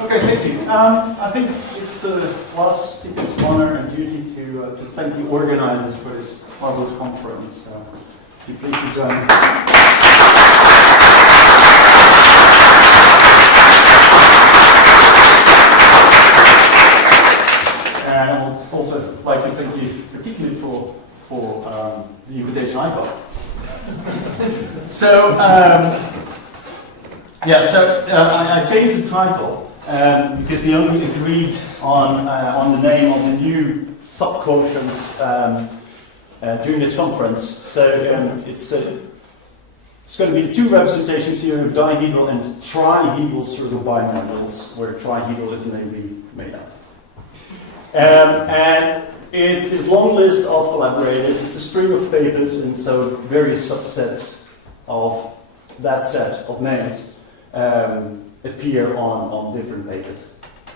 Okay, thank you. I think it's the last speaker's honor and duty to thank the organizers for this marvelous conference. Be pleased to join. And I would also like to thank you particularly for the invitation I got. So, I changed the title because we only agreed on the name of the new subquotients during this conference. So it's going to be two representations here of dihedral and trihedral Soergel bimodules, where trihedral is mainly made up. And it's this long list of collaborators. It's a string of papers, and so various subsets of that set of names appear on different papers,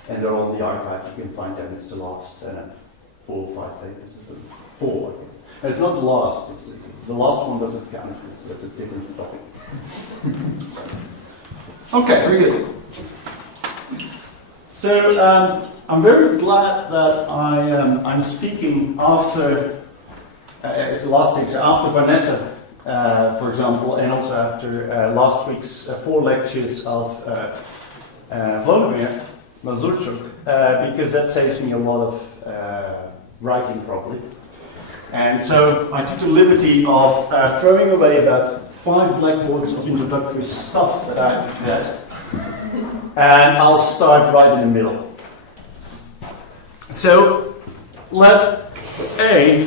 and they're on the archive. You can find them. It's the last 4 or 5 papers. 4, I guess. And it's not the last. The last one doesn't count. That's a different topic. Okay, very good. So I'm very glad that I'm speaking after it's the last lecture after Vanessa. For example, and also after last week's 4 lectures of Vladimir Mazorchuk, because that saves me a lot of writing probably. And so I took the liberty of throwing away about 5 blackboards of introductory stuff that I had, and I'll start right in the middle. So let A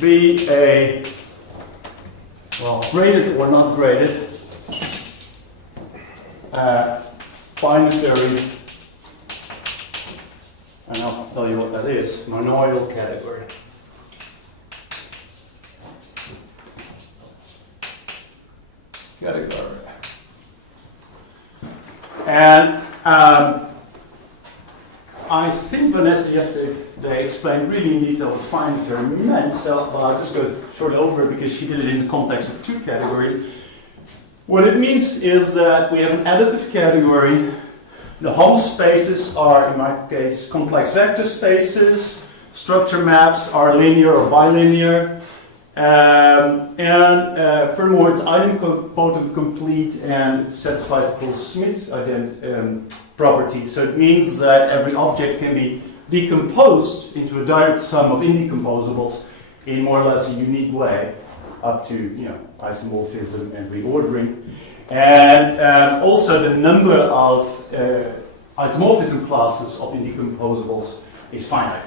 be a, well, graded or not graded, finitary, and I'll tell you what that is, monoidal category. And I think Vanessa yesterday explained really in detail what finitary meant, so I'll just go shortly over it because she did it in the context of 2 categories. What it means is that we have an additive category. The Hom spaces are, in my case, complex vector spaces. Structure maps are linear or bilinear. Furthermore, it's idempotent complete, and it satisfies the Schmidt property. So it means that every object can be decomposed into a direct sum of indecomposables in more or less a unique way, up to isomorphism and reordering. And also the number of isomorphism classes of indecomposables is finite.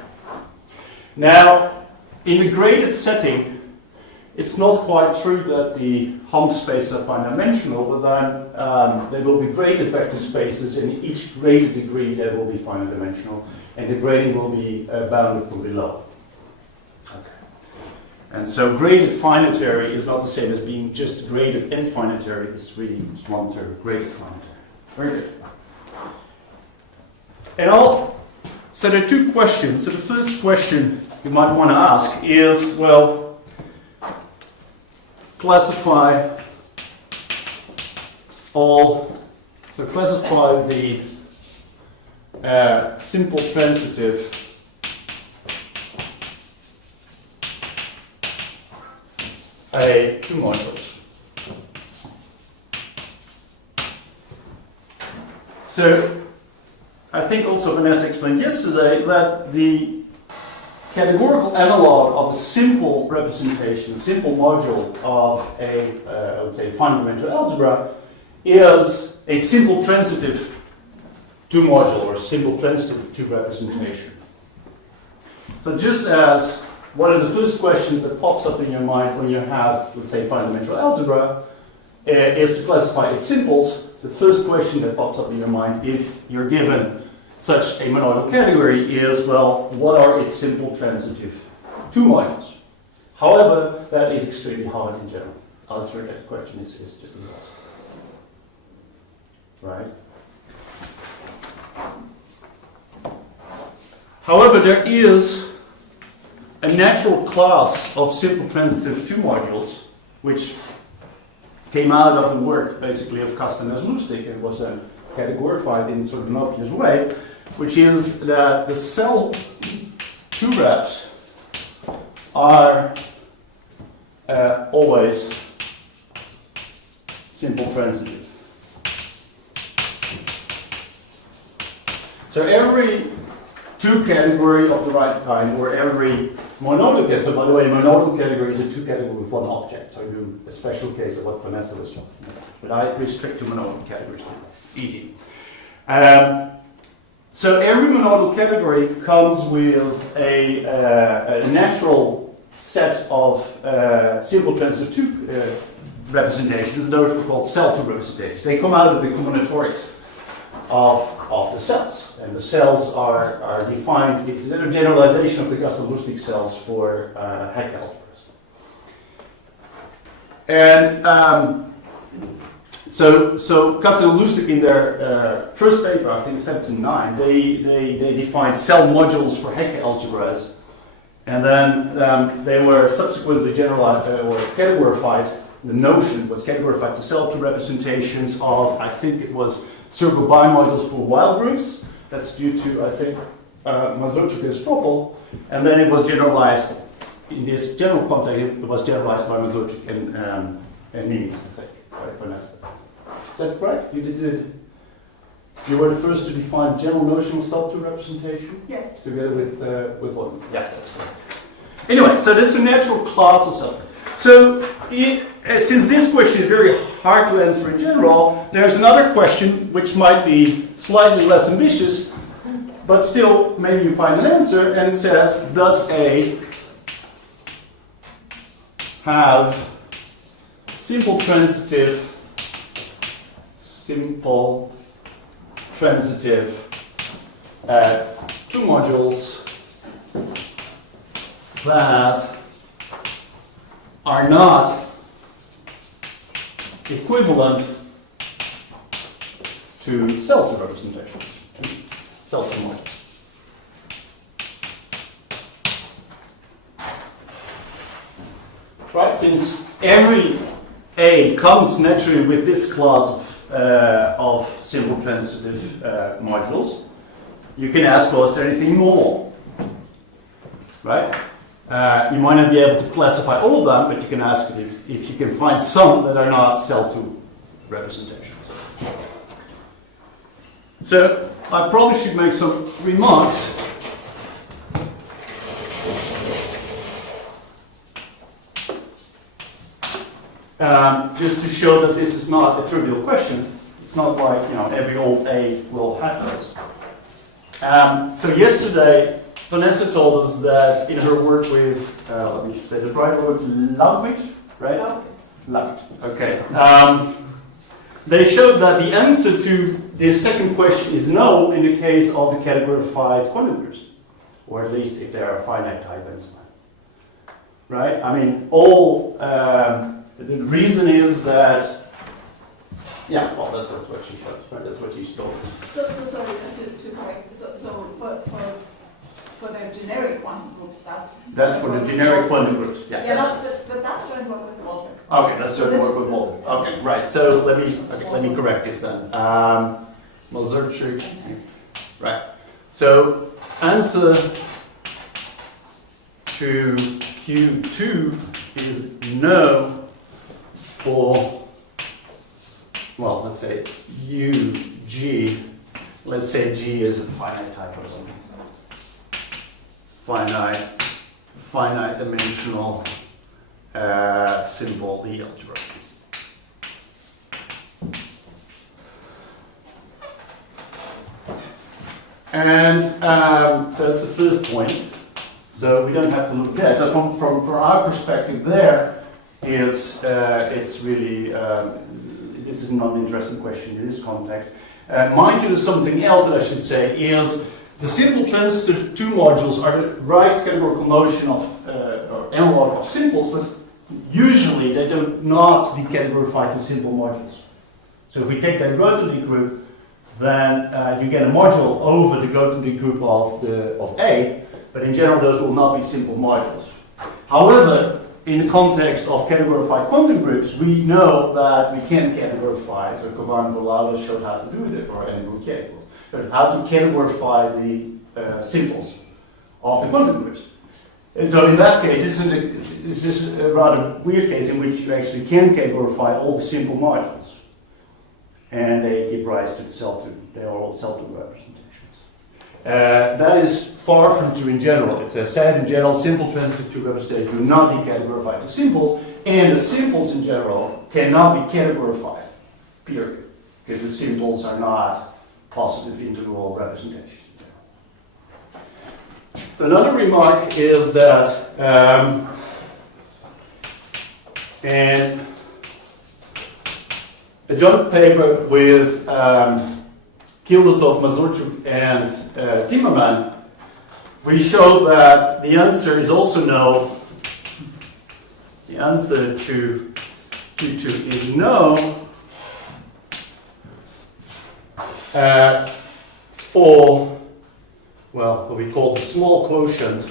Now, in the graded setting, it's not quite true that the Hom spaces are finite-dimensional, but then there will be graded vector spaces, and in each graded degree they will be finite-dimensional, and the grading will be bounded from below. Okay. And so graded finitary is not the same as being just graded and finitary, it's really just one term, graded finitary. Very good. So there are 2 questions. So the first question you might want to ask is, well, classify the simple transitive A2 modules. So I think also Vanessa explained yesterday that the categorical analog of a simple representation, a simple module of a, let's say, finite-dimensional algebra is a simple transitive 2 module or a simple transitive 2 representation. So just as one of the first questions that pops up in your mind when you have, let's say, finite-dimensional algebra is to classify its simples, the first question that pops up in your mind if you're given such a monoidal category is, well, what are its simple transitive 2 modules? However, that is extremely hard in general. Answering that question is just impossible. Right? However, there is a natural class of simple transitive 2 modules which came out of the work basically of Castanes-Lustig and was categorified in sort of an obvious way, which is that the cell 2 reps are always simple transitive. So every 2 category of the right kind, or every monoidal category. So by the way, monoidal category is a 2 category with 1 object. So I do a special case of what Vanessa was talking about. But I restrict to monoidal categories. It's easy. So every monoidal category comes with a natural set of simple transitive 2 representations. Those are called cell 2 representations. They come out of the combinatorics of the cells. And the cells are defined, it's a generalization of the Castanes-Lustig cells for Hecke algebras. And so Castanes-Lustig in their first paper, I think 79, they defined cell modules for Hecke algebras. And then they were subsequently generalized or categorified. The notion was categorified to cell 2 representations of, I think it was Soergel bimodules for Weyl groups. That's due to, I think, Mazorchuk and Stroppel. And then it was generalized, in this general context, it was generalized by Mazorchuk and Miemietz, I think, by Vanessa. Is that correct? You were the first to define general notion of cell 2 representation? Yes. Together with one. Yeah, that's correct. Anyway, so that's a natural class of cell. So, since this question is very hard to answer in general, there's another question which might be slightly less ambitious, but still maybe you find an answer, and it says, does A have simple transitive 2 modules that are not equivalent to cell 2 representations, to cell 2 modules. Right, since every A comes naturally with this class of simple transitive modules, you can ask, well, is there anything more? Right? You might not be able to classify all of them, but you can ask if you can find some that are not cell 2 representations. So I probably should make some remarks. Just to show that this is not a trivial question. It's not like, every old A will have this. So yesterday, Vanessa told us that in her work with, let me just say the right word, Ludwig, right? Ludwig. Okay. They showed that the answer to this second question is no in the case of the categorified quantum groups, or at least if they are finite dimensional. Right? I mean, the reason is that, yeah, well, that's what she showed, right? That's what she stole. So sorry, just to correct. So for the generic quantum groups, that's for the generic quantum groups. Yeah. But that's joint work with Walter. Okay, that's joint work with Walter. Okay, right. So let me correct this then. Mazorchuk. Right. So answer to Q2 is no for, well, let's say UG. Let's say G is a finite type or something. Finite dimensional simple the algebra. And so that's the first point. So we don't have to look there. So from our perspective there, it's really, this is not an interesting question in this context. Mind you, there's something else that I should say is the simple transitive 2 modules are the right categorical notion of, or analog of simples, but usually they do not decategorify to simple modules. So if we take that Grothendieck group, then you get a module over the Grothendieck group of A, but in general those will not be simple modules. However, in the context of categorified quantum groups, we know that we can categorify, so Kovan Volalo showed how to do it, or Bouquet, but how to categorify the simples of the quantum groups. And so in that case, this is a rather weird case in which you actually can categorify all the simple modules. And they give rise to they are all Celtic representations. That is far from true in general. It said in general, simple transitive two representations do not decategorify to simples, and the simples in general cannot be categorified, period. Because the simples are not positive integral representations. So another remark is that, in a joint paper with Kildetoft, Mazorchuk, and Zimmermann, we showed that the answer is also no. The answer to Q2 is no for, well, what we call the small quotient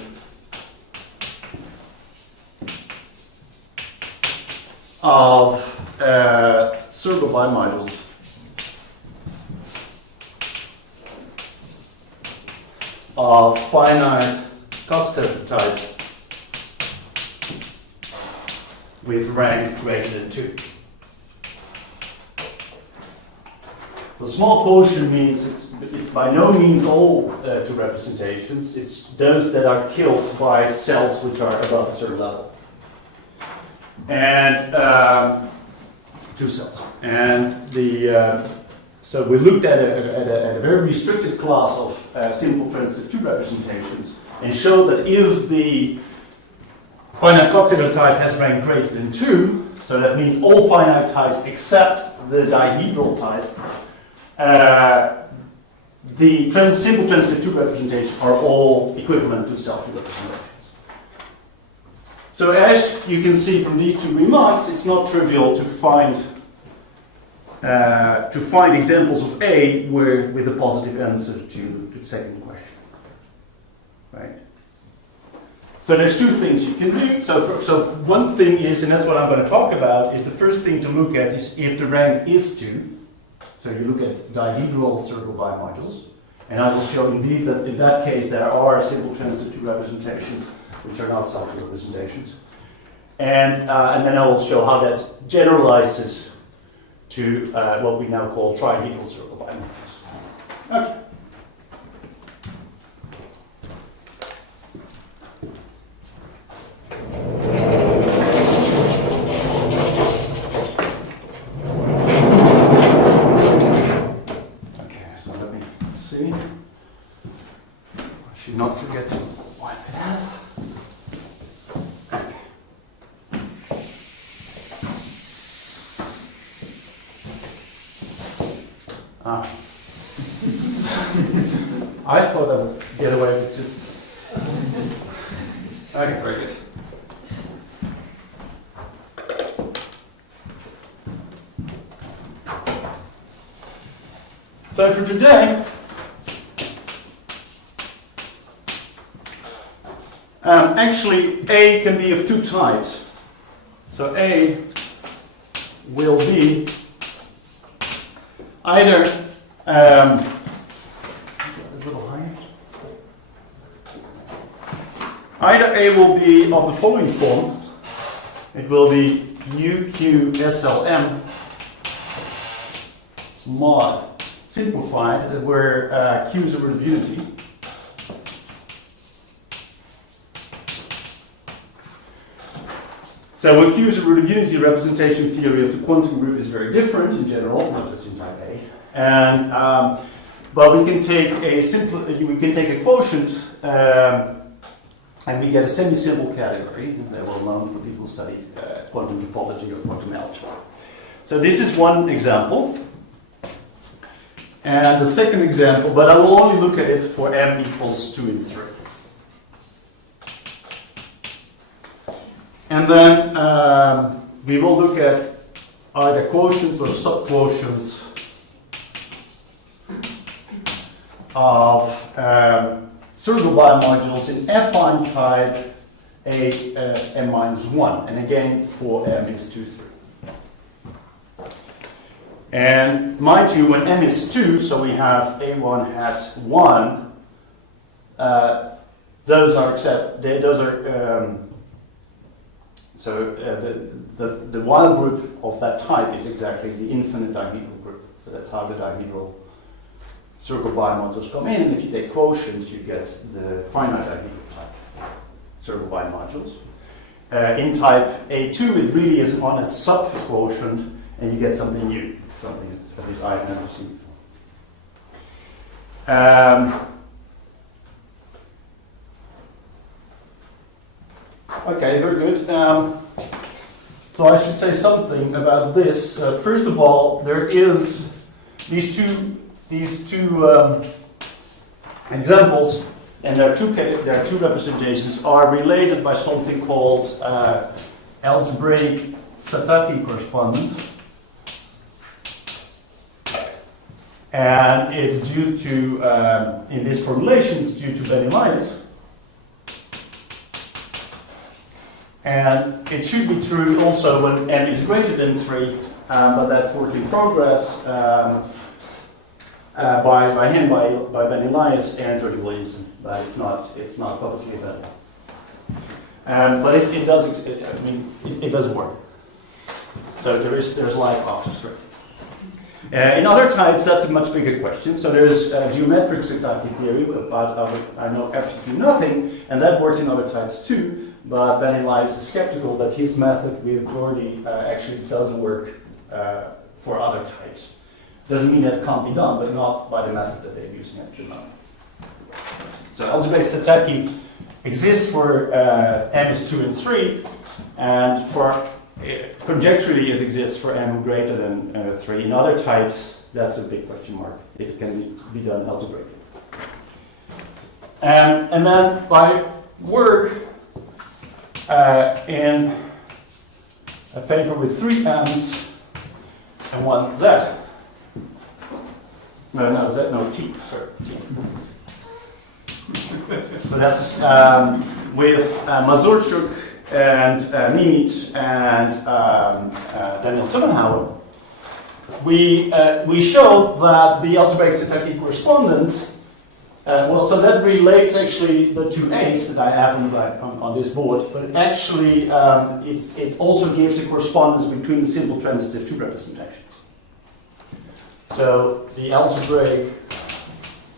of Soergel bimodules of finite Coxeter type with rank greater than 2. The small quotient means it's by no means all two representations. It's those that are killed by cells which are above a certain level. And two cells. And so we looked at a very restricted class of simple transitive two representations and showed that if the finite Coxeter type has rank greater than 2, so that means all finite types except the dihedral type, the simple transitive two representations are all equivalent to self-two representations. So as you can see from these two remarks, it's not trivial to find examples of A with a positive answer to the second question. Right? So there's two things you can do. So one thing is, and that's what I'm going to talk about, is the first thing to look at is if the rank is 2. So you look at dihedral Soergel bimodules, and I will show indeed that in that case there are simple transitive two representations which are not self-two representations. And then I will show how that generalizes to what we now call trihedral Soergel bimodules. Okay. Okay, so let me see. I should not forget to wipe it out. I thought I would get away with just. Okay, very good. So for today, actually A can be of two types. So A will be either a little higher. Either A will be of the following form. It will be UQSLM mod simplified, where Q is a root of unity. So when Q is a root of unity, representation theory of the quantum group is very different in general, not just in type A. And but we can take a quotient and we get a semi-simple category. They're well known for people who study quantum topology or quantum algebra. So this is one example. And the second example, but I will only look at it for m equals 2 and 3. And then we will look at either quotients or subquotients of Soergel bimodules in affine type m minus 1. And again, for m is 2, 3. And mind you, when m is 2, so we have a1 hat 1, those are the Weyl group of that type is exactly the infinite dihedral group. So that's how the dihedral circle bimodules come in. And if you take quotients, you get the finite dihedral type circle bimodules. In type A2, it really is on a subquotient, and you get something new, something that at least I have never seen before. Okay, very good. So I should say something about this. First of all, there is these two examples, and there are two representations are related by something called algebraic Satake correspondence, and it's due to in this formulation it's due to Elias. And it should be true also when n is greater than 3, but that's work in progress by him, by Ben Elias and Jordy Williamson, but it's not publicly available. But it does work. So there's life after 3. In other types, that's a much bigger question. So there's geometric Satake theory, about I know absolutely nothing, and that works in other types too. But Ben Elias is skeptical that his method with Jordy actually does work for other types. Doesn't mean that it can't be done, but not by the method that they're using at Tubbenhauer. So algebraic Satake exists for m is 2 and 3, and for conjecturally it exists for m greater than 3. In other types, that's a big question mark, if it can be done algebraically. And then by work, in a paper with 3 m's and 1 z. T, sorry, T. So that's with Mazorchuk and Miemietz and Tubbenhauer. We showed that the algebraic Satake correspondence, so that relates actually the two A's that I have on this board, but actually it also gives a correspondence between the simple transitive two representations. So the algebraic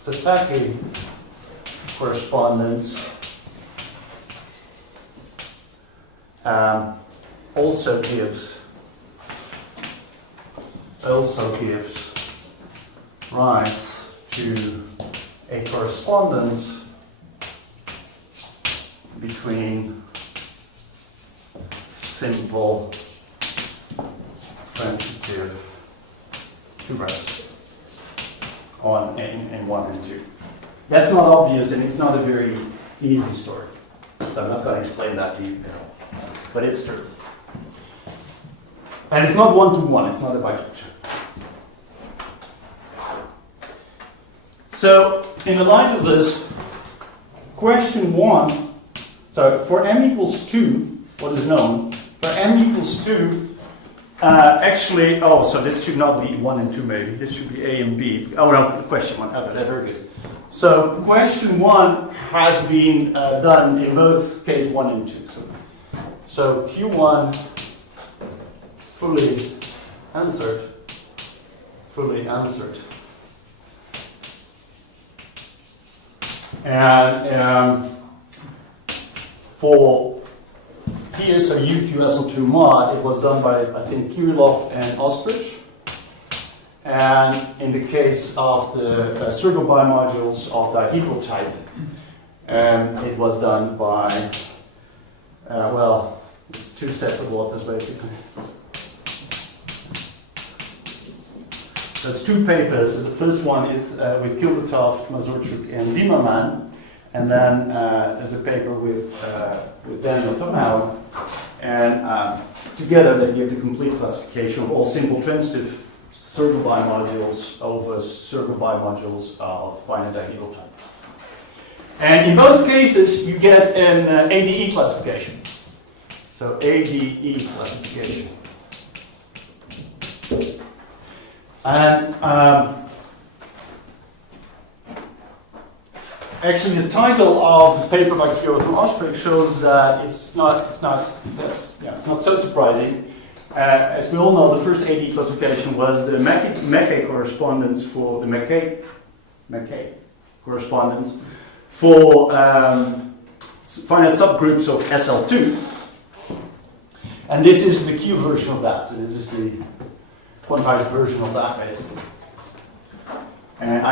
Satake correspondence also gives rise to a correspondence between simple transitive two reps in 1 and 2. That's not obvious, and it's not a very easy story. So I'm not going to explain that to you at all. But it's true. And it's not 1-to-1, it's not a bijection. So, in the light of this, question 1, so for m equals 2, what is known, for m equals 2, so this should not be 1 and 2 maybe, this should be A and B. Oh no, question 1, okay, that's very good. So, question 1 has been done in both case 1 and 2. So Q1 fully answered. And for here, so UQSL2 mod, it was done by, I think, Kildetoft and Ostrich. And in the case of the circle bimodules of dihedral type, it was done by, it's 2 sets of authors basically. There's 2 papers. The first one is with Kildetoft, Mazorchuk, and Zimmermann, and then there's a paper with Tubbenhauer, and together they give the complete classification of all simple transitive circle bimodules over circle bimodules of finite dihedral type. And in both cases, you get an ADE classification. So ADE classification. And actually, the title of the paper by Kyoto from Austric shows that it's not so surprising. As we all know, the first AD classification was the Mackay correspondence for the Mackay correspondence for finite subgroups of SL2, and this is the Q version of that. So this is the quantized version of that, basically. And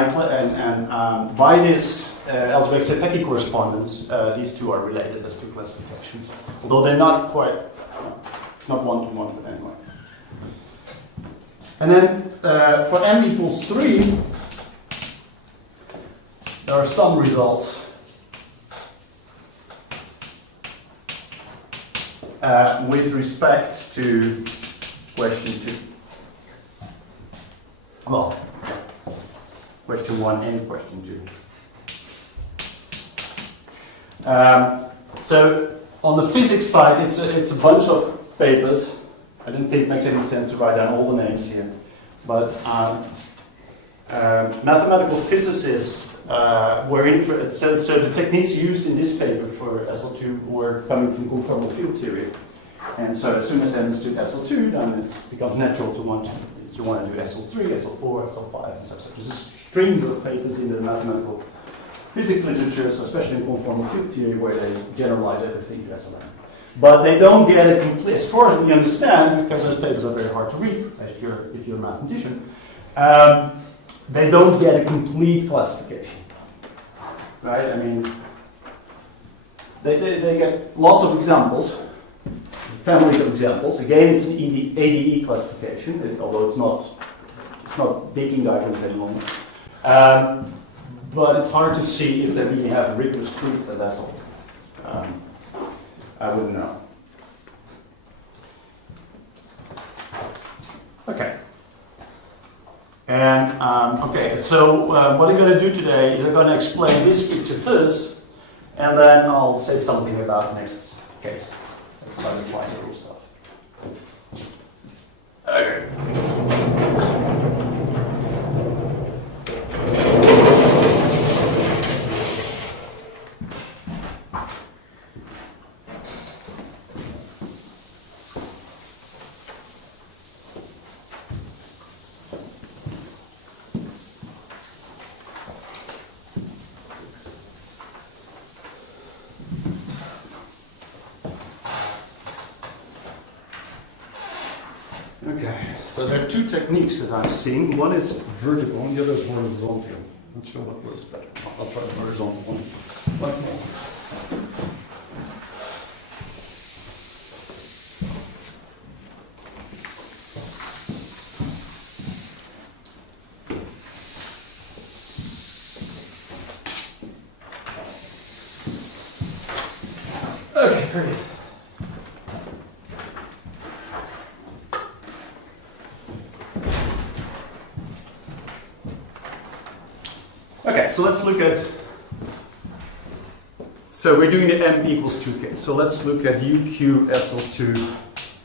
by this algebraic Satake correspondence, these two are related as two classifications, although they're not quite. It's not one-to-one, but anyway. And then for m equals 3, there are some results with respect to question 2. Well, question 1 and question 2. So on the physics side, it's a bunch of papers. I didn't think it makes any sense to write down all the names here, but mathematical physicists were interested. So the techniques used in this paper for SL2 were coming from conformal field theory, and so as soon as they understood SL2, then it becomes natural to want to do SL3, SL4, SL5, and so on. There's a string of papers in the mathematical physics literature, so especially in conformal field theory, where they generalize everything to SLM. But they don't get a complete, as far as we understand, because those papers are very hard to read if you're a mathematician, they don't get a complete classification. Right? I mean, they get lots of examples, families of examples. Again, it's an ADE classification, although it's not baking diagrams anymore. But it's hard to see if they really have rigorous proofs that that's all. I wouldn't know. Okay. And so what I'm going to do today is I'm going to explain this picture first, and then I'll say something about the next case. That's how we try to do stuff. Okay. Okay, so there are two techniques that I've seen. One is vertical and the other is horizontal. I'm not sure what works better. I'll try the horizontal one once more. Okay, great. Okay, so let's look at, so we're doing the m equals 2 case. So let's look at UQ SL2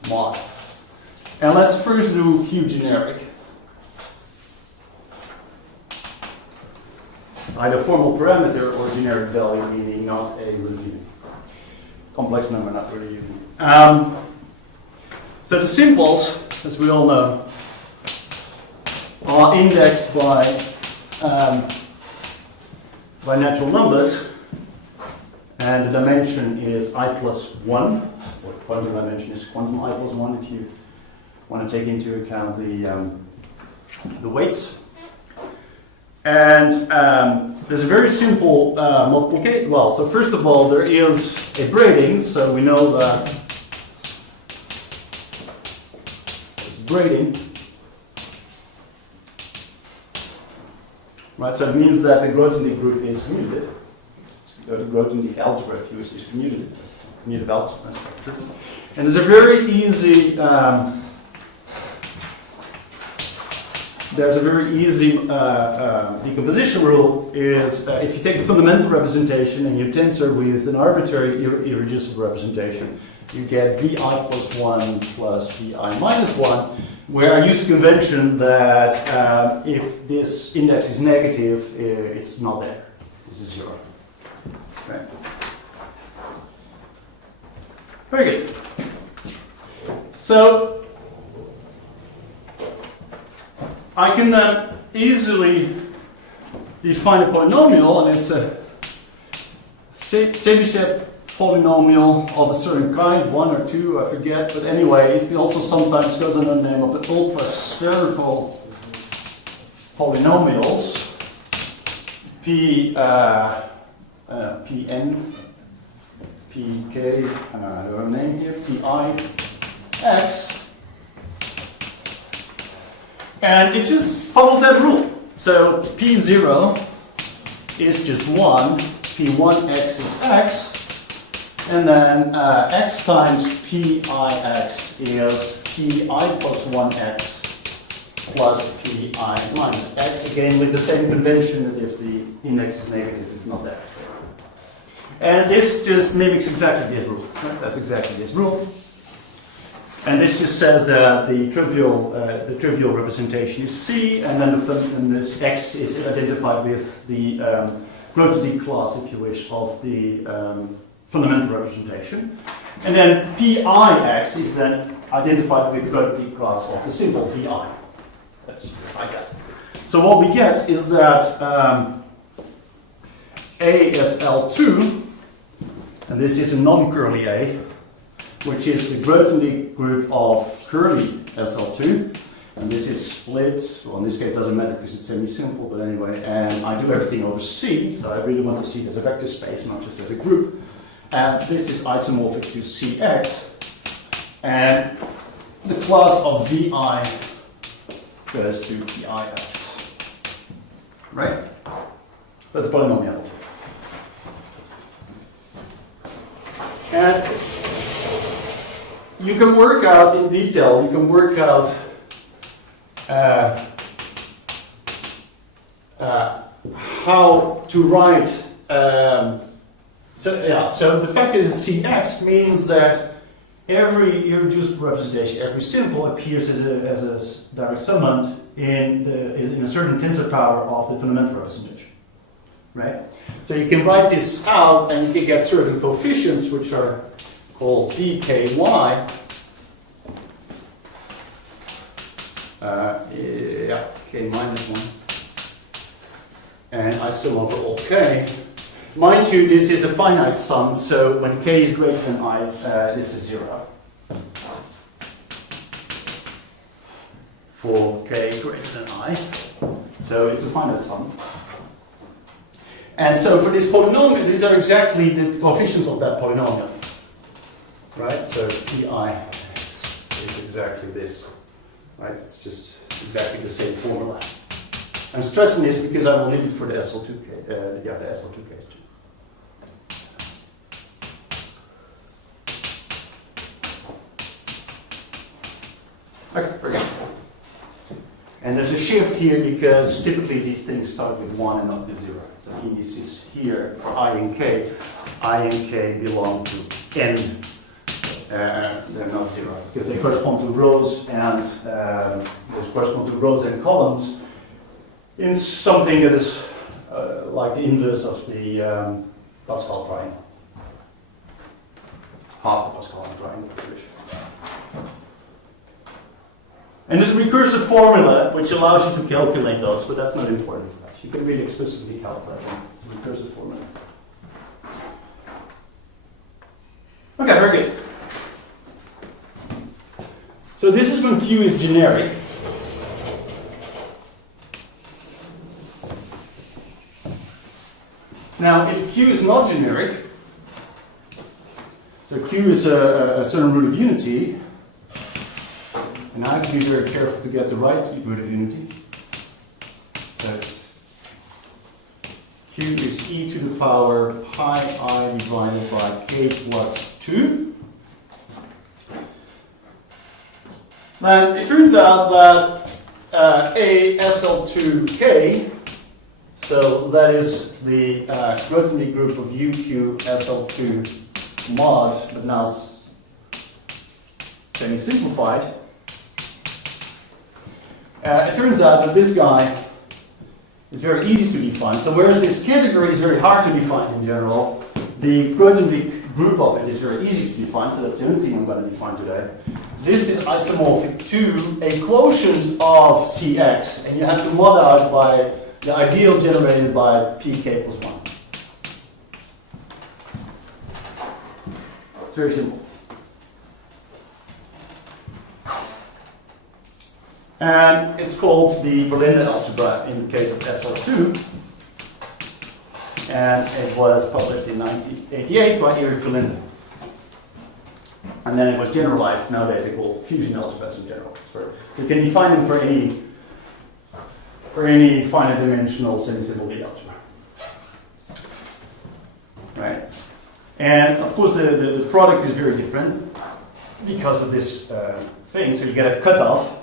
mod. And let's first do Q generic. Either formal parameter or generic value, meaning not a Levine. Complex number, not really unique. So the simples, as we all know, are indexed by natural numbers, and the dimension is I plus 1, or quantum dimension is quantum I plus 1 if you want to take into account the weights. And there's a very simple multiplication. Well, so first of all, there is a braiding, so we know that it's braiding. Right, so it means that the Grothendieck group is commutative. So the Grothendieck algebra, if you wish, is commutative. It's a commutative algebra structure. And there's a very easy there's a very easy decomposition rule. Is if you take the fundamental representation and you tensor with an arbitrary irreducible representation, you get vi plus 1 plus vi minus 1, where I use the convention that if this index is negative, it's not there. This is 0. Okay. Very good. So I can then easily define a polynomial, and it's a Chebyshev polynomial of a certain kind, 1 or 2, I forget, but anyway, it also sometimes goes under the name of the ultraspherical polynomials, Pn, Pk, I don't have a name here, Pi, X, and it just follows that rule. So P0 is just 1, P1x is x, and then x times Pix is Pi plus 1x plus Pi minus x, again with the same convention that if the index is negative, it's not there. And this just mimics exactly this rule. Right? That's exactly this rule. And this just says that the trivial representation is C, and then this X is identified with the Grothendieck class, if you wish, of the fundamental representation. And then Pix is then identified with the Grothendieck class of the simple Vi. That's just like that. So what we get is that A is L2, and this is a non-curly A, which is the Grothendieck group of curly SL2, and this is split, well in this case it doesn't matter because it's semi-simple, but anyway, and I do everything over C, so I really want to see it as a vector space, not just as a group, and this is isomorphic to Cx, and the class of Vi goes to Pix, right? That's a polynomial. And you can work out in detail, you can work out how to write. So the fact that it's Cx means that every irreducible representation, every simple appears as a direct summand in a certain tensor power of the fundamental representation, right? So you can write this out and you can get certain coefficients which are called dky, k minus 1, and I sum over all k. Mind you, this is a finite sum, so when k is greater than I, this is 0. For k greater than I, so it's a finite sum. And so for this polynomial, these are exactly the coefficients of that polynomial. Right, so Pi is exactly this. Right, it's just exactly the same formula. I'm stressing this because I will need it for the SL2 the SL2 case too. Okay, very good. And there's a shift here because typically these things start with 1 and not with 0. So indices here for I and k belong to n. They're not 0 because they correspond to rows and they correspond to rows and columns in something that is like the inverse of the Pascal triangle. Half the Pascal triangle. And there's a recursive formula which allows you to calculate those, but that's not important for us. You can really explicitly calculate them. It's a recursive formula. Okay, very good. So this is when Q is generic. Now, if Q is not generic, so Q is a certain root of unity, and I have to be very careful to get the right root of unity. So that's Q is e to the power pi I divided by k plus 2. Then it turns out that A SL2K, so that is the Grothendieck group of UQ SL2 mod, but now semi-simplified. It turns out that this guy is very easy to define. So whereas this category is very hard to define in general, the Grothendieck group of it is very easy to define, so that's the only thing I'm going to define today. This is isomorphic to a quotient of Cx, and you have to mod out by the ideal generated by pk plus 1. It's very simple. And it's called the Verlinde algebra in the case of SL2. And it was published in 1988 by Erik Verlinde. And then it was generalized. Nowadays they call fusion algebras in general. So you can define them for any finite-dimensional semi-simple Lie algebra. Right? And of course the product is very different because of this thing. So you get a cutoff.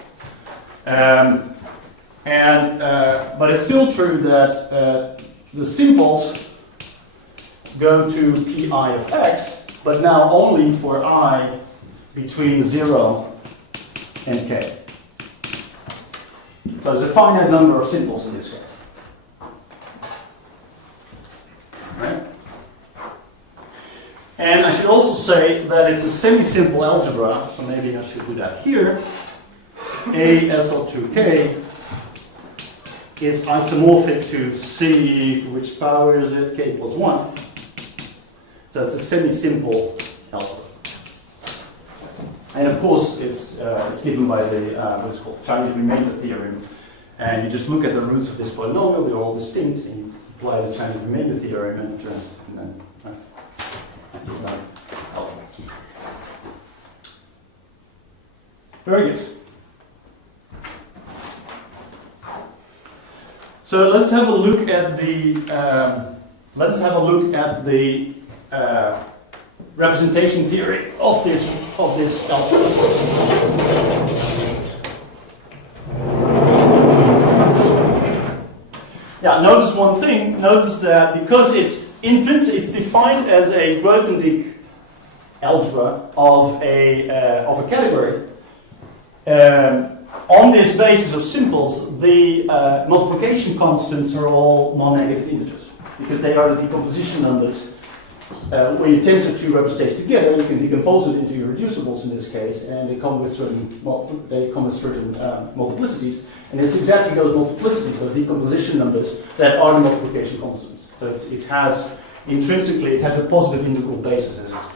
But it's still true that the simples go to pi of x, but now only for I between 0 and k. So there's a finite number of simples in this case. Right? And I should also say that it's a semi-simple algebra, so maybe I should do that here. A SL2K is isomorphic to C, to which power is it? K plus 1. So it's a semi-simple algebra. And of course, it's given by the what's called Chinese remainder theorem. And you just look at the roots of this polynomial, they're all distinct, and you apply the Chinese remainder theorem, and it turns algebra. Very good. So let's have a look at the representation theory of this algebra. Yeah, notice one thing. Notice that because it's defined as a Grothendieck algebra of a category. On this basis of simples, the multiplication constants are all non-negative integers because they are the decomposition numbers. When you tensor two representations together, you can decompose it into irreducibles in this case, and they come with certain multiplicities. And it's exactly those multiplicities, those decomposition numbers, that are the multiplication constants. So it has intrinsically a positive integral basis. As it's called.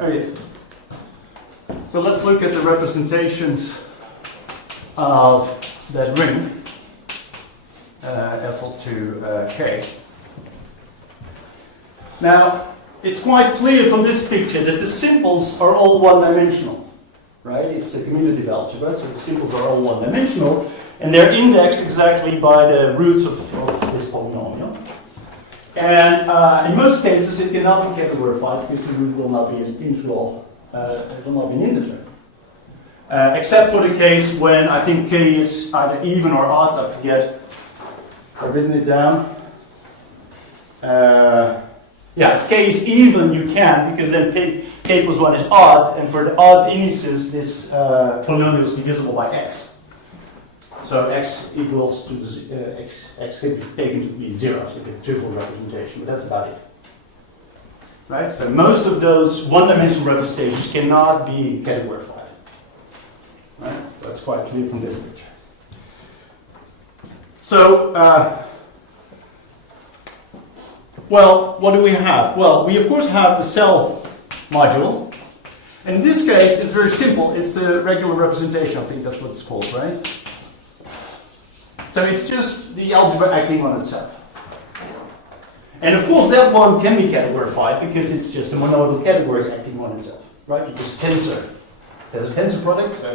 Alright, so let's look at the representations of that ring, SL2K. Now, it's quite clear from this picture that the simples are all one-dimensional, right? It's a commutative algebra, so the simples are all one-dimensional, and they're indexed exactly by the roots of this polynomial. And in most cases, it cannot be categorified because the root will not be an integral, it will not be an integer. Except for the case when I think k is either even or odd, I forget. I've written it down. Yeah, if k is even, you can, because then k plus 1 is odd, and for the odd indices, this polynomial is divisible by x. So x equals to x can be taken to be 0, so you get a trivial representation, but that's about it. Right? So most of those one-dimensional representations cannot be categorified. Right? That's quite clear from this picture. So, well, what do we have? Well, we of course have the cell module. And in this case, it's very simple. It's a regular representation. I think that's what it's called, right? So it's just the algebra acting on itself. And of course, that one can be categorified because it's just a monoidal category acting on itself, right? You just tensor. It has a tensor product, so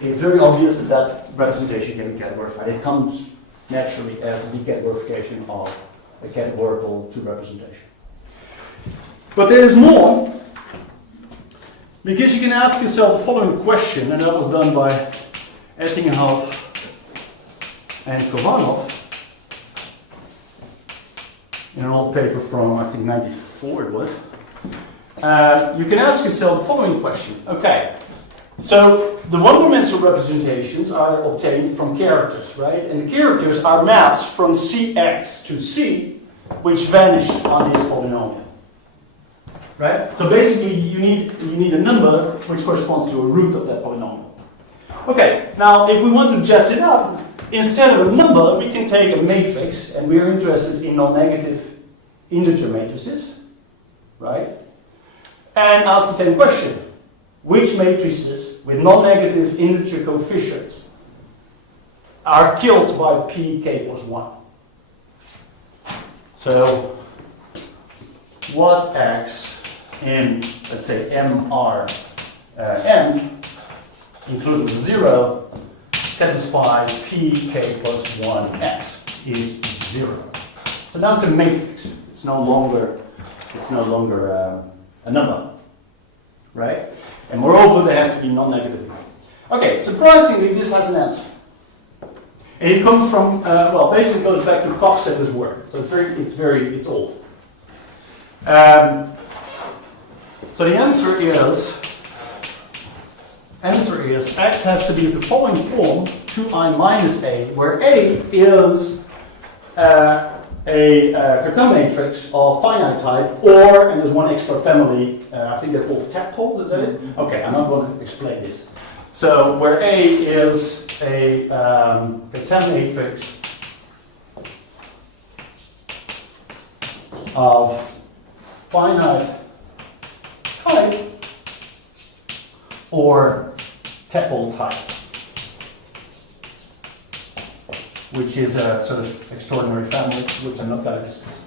it's very obvious that that representation can be categorified. It comes naturally as the decategorification of a categorical two representation. But there's more, because you can ask yourself the following question, and that was done by Tubbenhauer and Kovanov in an old paper from, I think, 94 it was. You can ask yourself the following question. Okay, so the one-dimensional representations are obtained from characters, right? And the characters are maps from Cx to C, which vanish on this polynomial. Right? So basically you need a number which corresponds to a root of that polynomial. Okay, now if we want to jazz it up, instead of a number, we can take a matrix, and we're interested in non-negative integer matrices, right? And ask the same question. Which matrices with non-negative integer coefficients are killed by pk plus 1? So, what x in, let's say, MR n, including the 0, satisfy pk plus 1x is 0. So now it's a matrix. It's no longer a number, right? And moreover, they have to be non-negative. Okay, surprisingly, this has an answer. And it comes from, well, basically goes back to Coxetter's work. So it's old. So the answer is x has to be the following form, 2i minus a, where a is a Cartan matrix of finite type, or, and there's one extra family, I think they're called tadpoles, is that it? Okay, I'm not going to explain this. So where a is a Cartan matrix of finite type or tadpole type, which is a sort of extraordinary family, which I'm not going to discuss.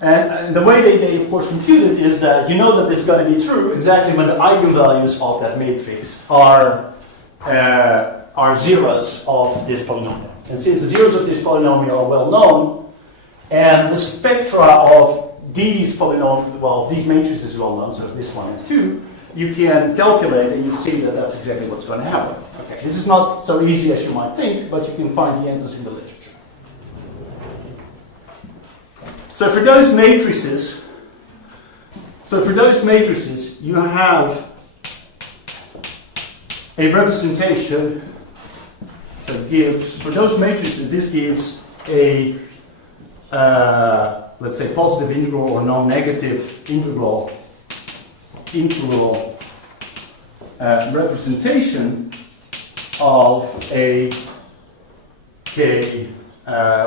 And the way they of course compute it is that you know that this is going to be true exactly when the eigenvalues of that matrix are zeros of this polynomial. And since the zeros of this polynomial are well known, and the spectra of these polynomials, well, these matrices are well known, so this one is 2, you can calculate and you see that that's exactly what's going to happen. Okay, this is not so easy as you might think, but you can find the answers in the literature. So for those matrices, you have a representation. So it gives, for those matrices, this gives a, let's say, positive integral or non-negative integral representation of a k,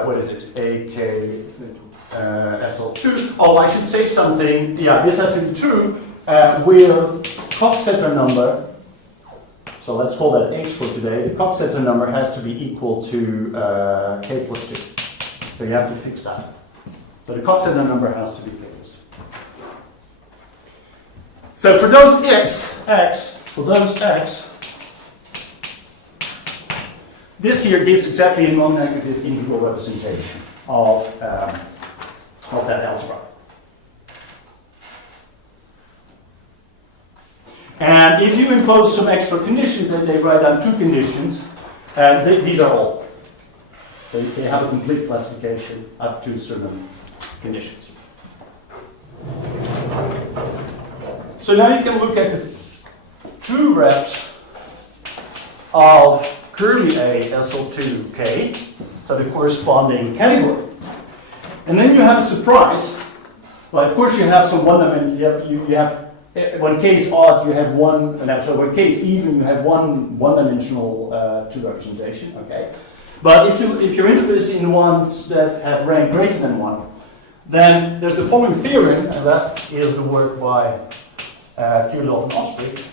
what is it? A k SL2. Oh, I should say something. Yeah, this has to be true where Coxeter number. So let's call that H for today. The Coxeter number has to be equal to k plus 2. So you have to fix that. So the Coxeter number has to be k plus 2. So for those x, this here gives exactly a non-negative integral representation of that algebra. And if you impose some extra conditions, then they write down 2 conditions, and these are all. They have a complete classification up to certain conditions. So now you can look at the true reps of curly A SL2K, so the corresponding category. And then you have a surprise, Well, of course you have some one-dimensional, you have when k is odd, you have one, and so when k is even, you have one-dimensional two representation, okay? But if you're interested in ones that have rank greater than 1, then there's the following theorem, and that is the work by Kildetoft and Ostrich.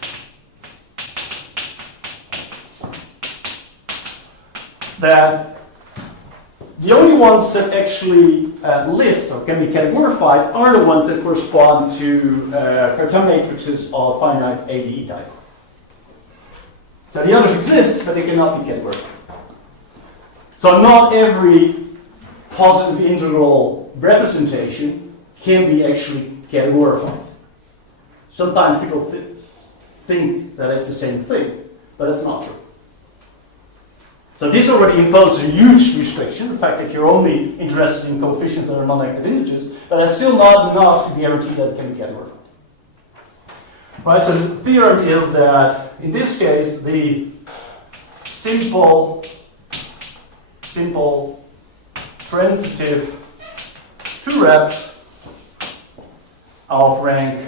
That the only ones that actually lift or can be categorified are the ones that correspond to cartan matrices of finite ADE type. So the others exist, but they cannot be categorified. So not every positive integral representation can be actually categorified. Sometimes people think that it's the same thing, but it's not true. So this already imposes a huge restriction, the fact that you're only interested in coefficients that are non-negative integers, but that's still not enough to guarantee that it can be categorified. Right, so the theorem is that, in this case, the simple transitive 2-rep of rank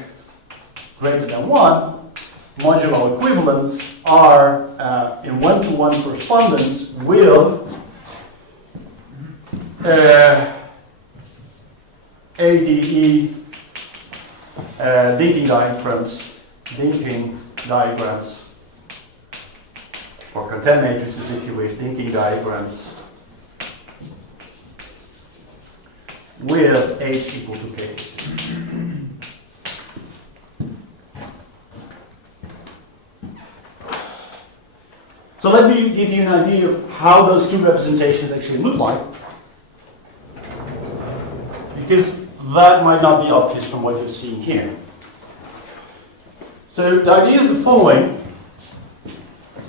greater than 1 modulo equivalents are in one-to-one correspondence with ADE dinking diagrams, or cartan matrices if you wish, dinking diagrams with H equal to K. So let me give you an idea of how those two representations actually look like, because that might not be obvious from what you're seeing here. So the idea is the following.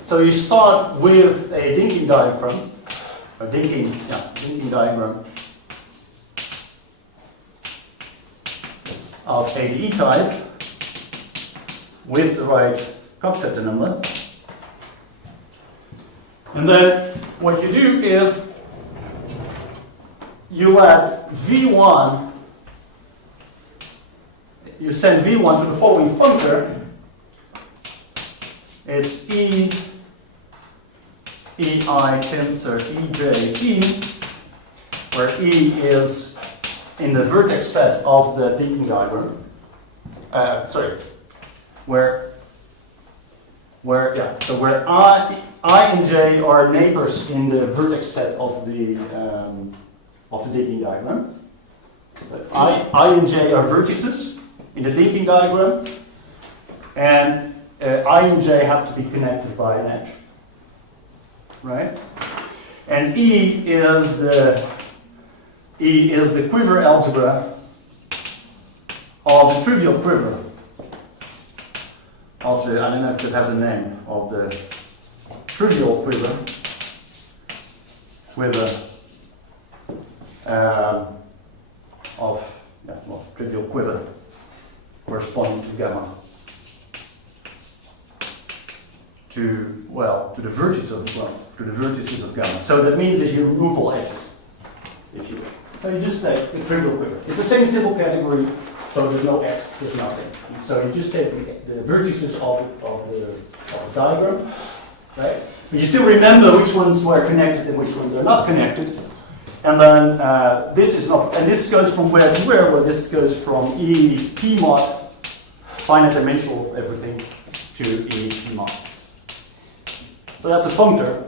So you start with a dinking diagram, a dinking diagram of ADE type with the right Coxeter number. And then what you do is you add V1, you send V1 to the following functor. It's EI tensor EJ, where E is in the vertex set of the dinking diagram. Where I and J are neighbors in the vertex set of the dinking diagram. So I and J are vertices in the dinking diagram, and I and J have to be connected by an edge, right? And E is the quiver algebra of the trivial quiver of the, I don't know if it has a name, of the trivial quiver trivial quiver corresponding to gamma to the vertices of gamma. So that means that you remove all edges, if you will. So you just take the trivial quiver. It's the same simple category, so there's no x, there's nothing. And so you just take the vertices of the diagram, right? But you still remember which ones were connected and which ones are not connected. And then this is not, and this goes from where to where this goes from E P mod, finite dimensional everything, to E P mod. So that's a functor.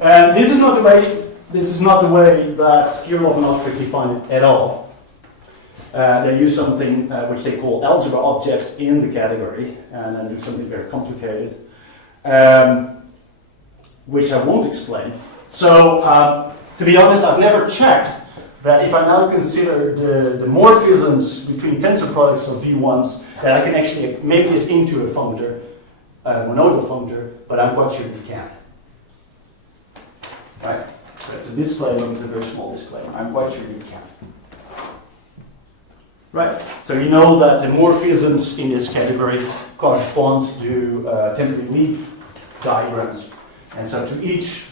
And this is not the way that Kildetoft and Ostrich define it at all. They use something which they call algebra objects in the category, and then do something very complicated, which I won't explain. So, to be honest, I've never checked that if I now consider the morphisms between tensor products of V1s, that I can actually make this into a functor, a monoidal functor, but I'm quite sure you can. Right? So it's a disclaimer, it's a very small disclaimer. I'm quite sure you can. Right? So you know that the morphisms in this category correspond to temporally leap diagrams. And so to each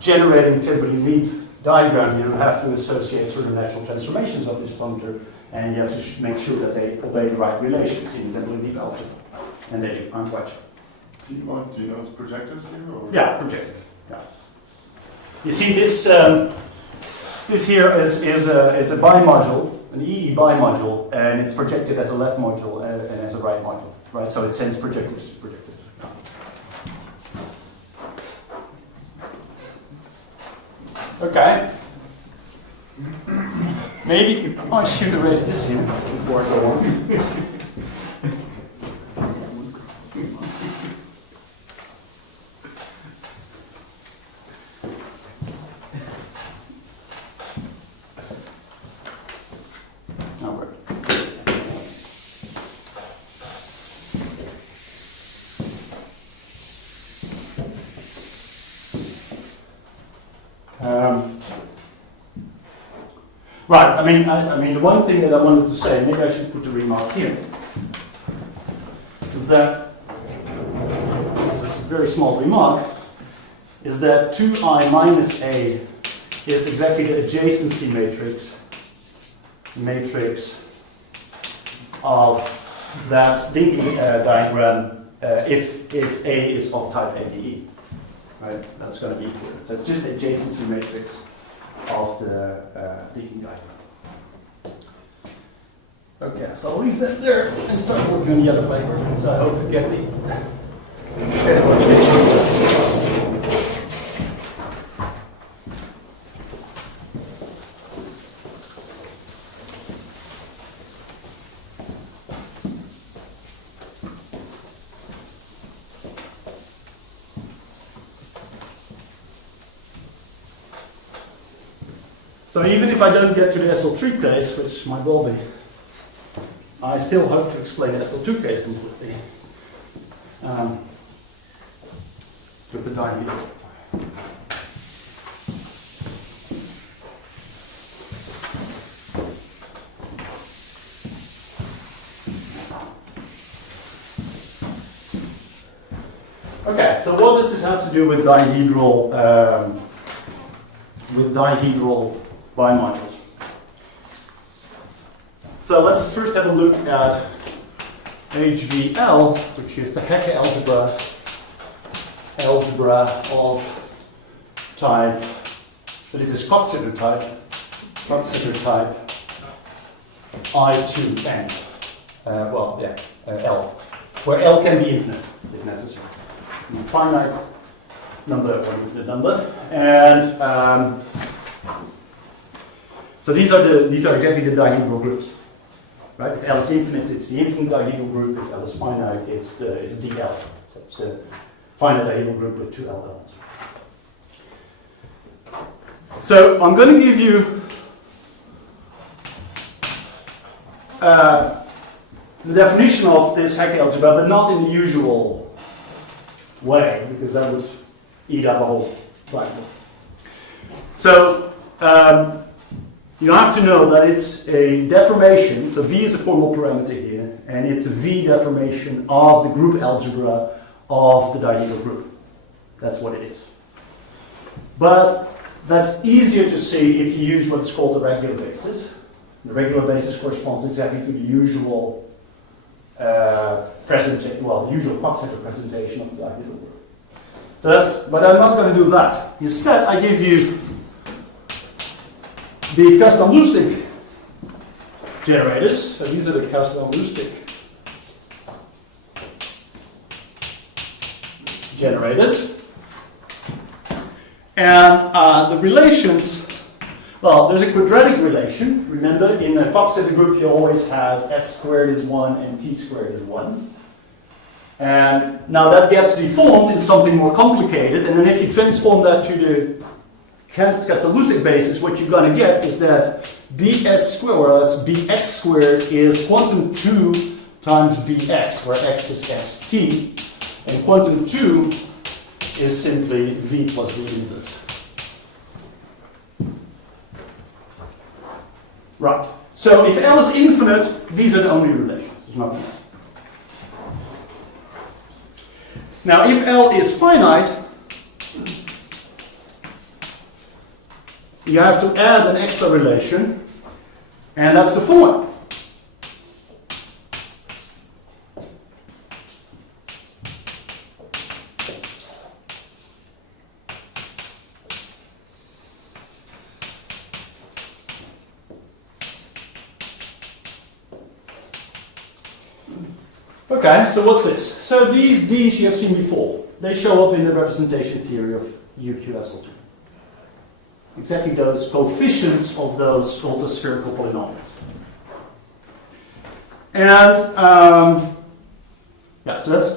generating temporally leap diagram, you have to associate certain natural transformations of this functor and you have to make sure that they obey the right relations in the deep algebra. And they do, I'm quite sure. Do you know it's projectors here? Or? Yeah, projective. Yeah. You see this this here is a bimodule, an EE bimodule, and it's projected as a left module and as a right module, right? So it sends projectives to projectives. Okay. Maybe I should erase this here before I go on. Right, I mean, the one thing that I wanted to say, maybe I should put a remark here, is that, this is a very small remark, is that 2I minus A is exactly the adjacency matrix of that linking diagram if A is of type ADE. Right, that's going to be here. So it's just the adjacency matrix of the linking diagram. Okay, so I'll leave that there and start working on the other paper. So I hope to get the better motivation. So even if I don't get to the SL3 case, which might well be, I still hope to explain the SL2 case completely with the dihedral. Okay, so what does this have to do with dihedral bimodules? So let's first have a look at HVL, which is the Hecke algebra of type, so this is Coxeter type I2N, L, where L can be infinite if necessary. Finite number or infinite number, and so these are exactly the dihedral groups. Right? If L is infinite, it's the infinite dihedral group. If L is finite, it's DL. So it's the finite dihedral group with two L elements. So I'm going to give you the definition of this Hecke algebra, but not in the usual way, because that would eat up a whole blackboard. So you have to know that it's a deformation, so V is a formal parameter here, and it's a V deformation of the group algebra of the dihedral group. That's what it is. But that's easier to see if you use what's called the regular basis. The regular basis corresponds exactly to the usual usual Coxeter presentation of the dihedral group. So but I'm not going to do that. Instead, I give you the custom-Lustig generators. So these are the custom-Lustig generators. And the relations, well, there's a quadratic relation. Remember, in a Coxeter group, you always have S squared is 1 and T squared is 1. And now that gets deformed in something more complicated, and then if you transform that to the custom-Lustig basis, what you're going to get is that Bs squared, whereas Bx squared is quantum 2 times Bx, where x is St, and quantum 2 is simply V plus V inverse. Right. So if L is infinite, these are the only relations. There's nothing else. Now, if L is finite, you have to add an extra relation, and that's the form. Okay, so what's this? So these D's you have seen before. They show up in the representation theory of UQSL2. Exactly those coefficients of those ultraspherical polynomials. And yeah, so that's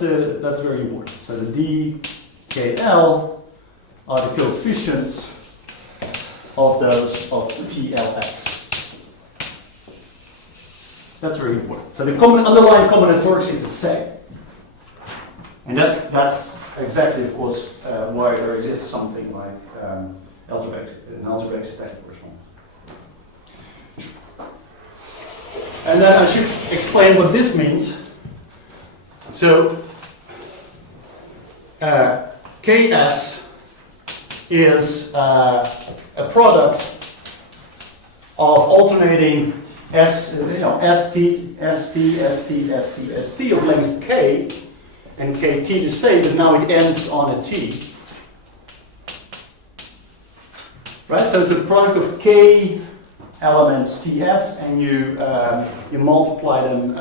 very important. So the D, K, L are the coefficients of those of PLX. That's very important. So the underlying combinatorics is the same. And that's exactly, of course, why there exists something like an algebraic symplectic correspondence. And then I should explain what this means. So KS is a product of alternating ST of length K, and KT the same, but now it ends on a T. Right? So it's a product of K elements TS, and you multiply them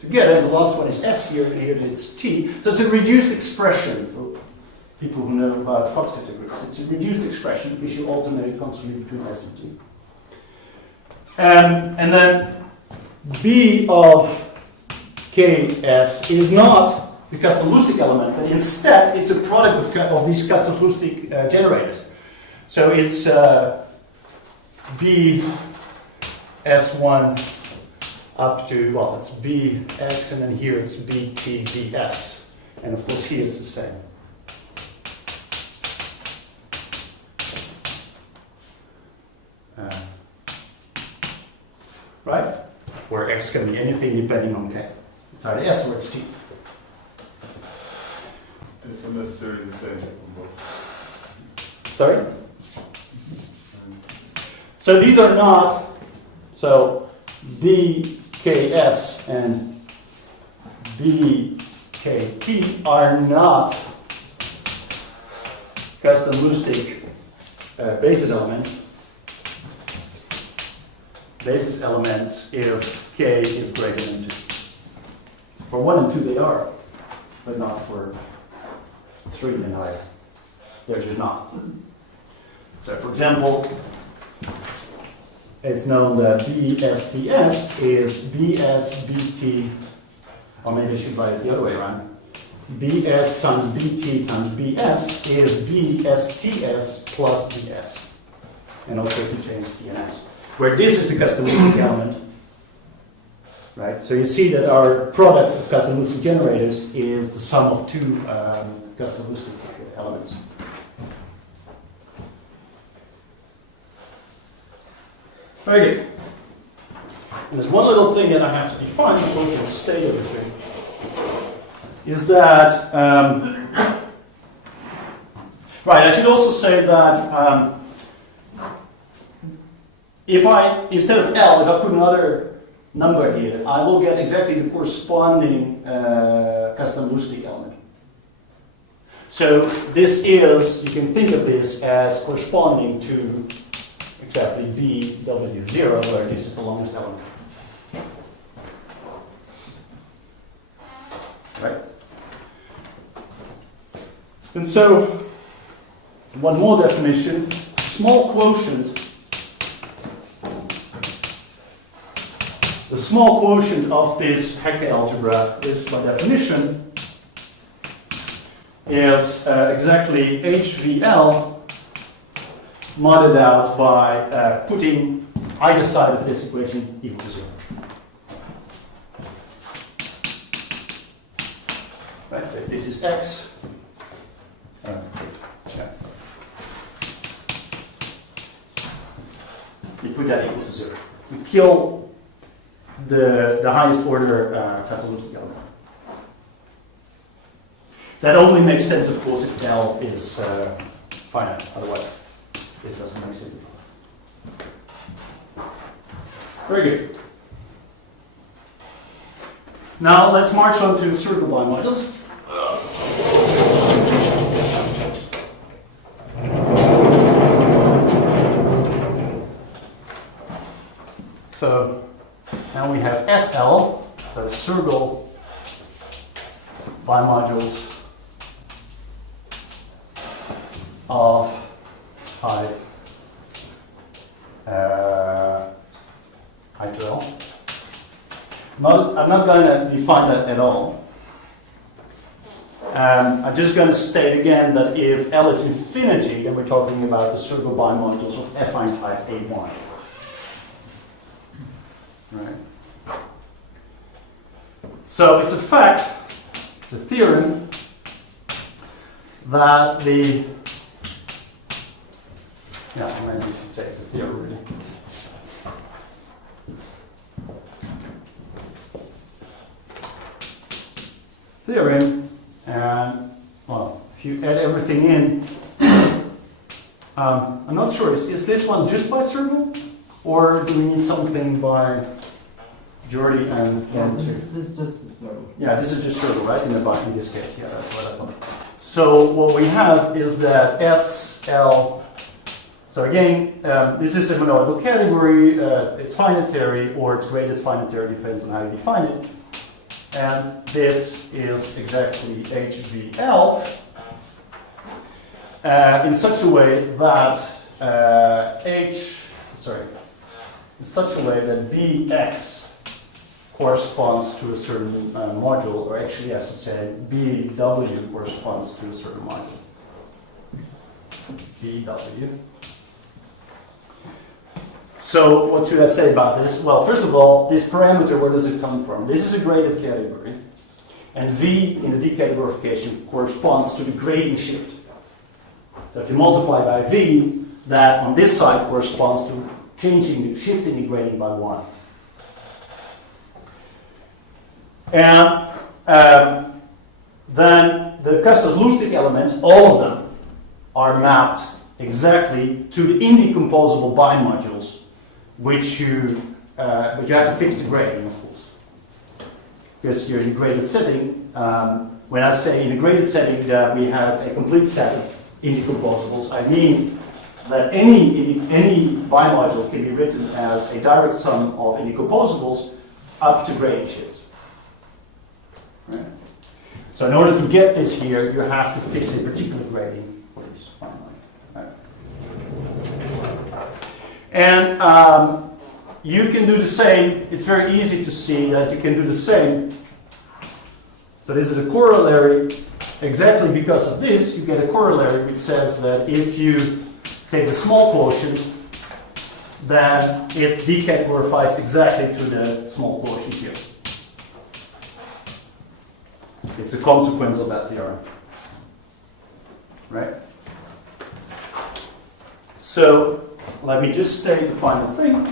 together. The last one is S here, and here it's T. So it's a reduced expression for people who know about Fock groups. It's a reduced expression because you alternate constantly between S and T. And then B of KS is not the custom-Lustig element, but instead it's a product of these custom-Lustig generators. So it's BS1 up to, well, it's BX, and then here it's BTBS. And of course here it's the same. Right? Where X can be anything depending on K. It's either S or it's T. And it's unnecessarily the same on both. Sorry? So these are not, so BKS and BKT are not custom-Lustig basis elements. Basis elements if K is greater than 2. For 1 and 2 they are, but not for 3 and higher. They're just not. So for example, it's known that BSTS is BSBT, or maybe I should write it the other way around. BS times BT times BS is BSTS plus BS. And also if you change T and S. Where this is the custom-Lustig element, right? So you see that our product of custom-Lustig generators is the sum of two custom-Lustig elements. Very good. And there's one little thing that I have to define before we can state everything. Is that right? I should also say that. If I, instead of L, if I put another number here, I will get exactly the corresponding custom-Lustig element. So this is, you can think of this as corresponding to exactly BW0, where this is the longest element. Right? And so, one more definition, small quotient. The small quotient of this Hecke algebra is, by definition, is exactly HVL modded out by putting either side of this equation equal to 0. Right, so if this is x, you put that equal to 0. You kill the highest order custom-Lustig element. That only makes sense, of course, if L is finite. Otherwise, this doesn't make sense. Very good. Now let's march on to the Soergel bimodules. So now we have SL, so Soergel bimodules of type I2L. I'm not going to define that at all. I'm just going to state again that if L is infinity, then we're talking about the Soergel bimodules of affine type A1. Right? So it's a fact, it's a theorem, that the, maybe you should say it's a theorem really. Theorem, and well, if you add everything in, I'm not sure, is this one just by Soergel, or do we need something by Jordi and this is just Soergel. Yeah, this is just Soergel, right? In this case, yeah, that's what I thought. So what we have is that SL. So again, this is a monoidal category. It's finitary or it's graded finitary, depends on how you define it. And this is exactly HVL in such a way that Bx corresponds to a certain module, or actually I should say BW corresponds to a certain module. BW. So what should I say about this? Well, first of all, this parameter, where does it come from? This is a graded category, and V in the decategorification corresponds to the grading shift. So if you multiply by V, that on this side corresponds to shifting the grading by 1. And then the Custos-Lustig elements, all of them, are mapped exactly to the indecomposable bimodules, which you have to fix the grading, of course. Because you're in a graded setting. When I say in a graded setting that we have a complete set of indecomposables, I mean that any bimodule can be written as a direct sum of indecomposables up to grading shifts. Right? So in order to get this here, you have to fix a particular grading for this bimodule. Right? And you can do the same. It's very easy to see that you can do the same. So this is a corollary. Exactly because of this, you get a corollary which says that if you take the small quotient, then it decategorifies exactly to the small quotient here. It's a consequence of that theorem. Right? So let me just state the final thing.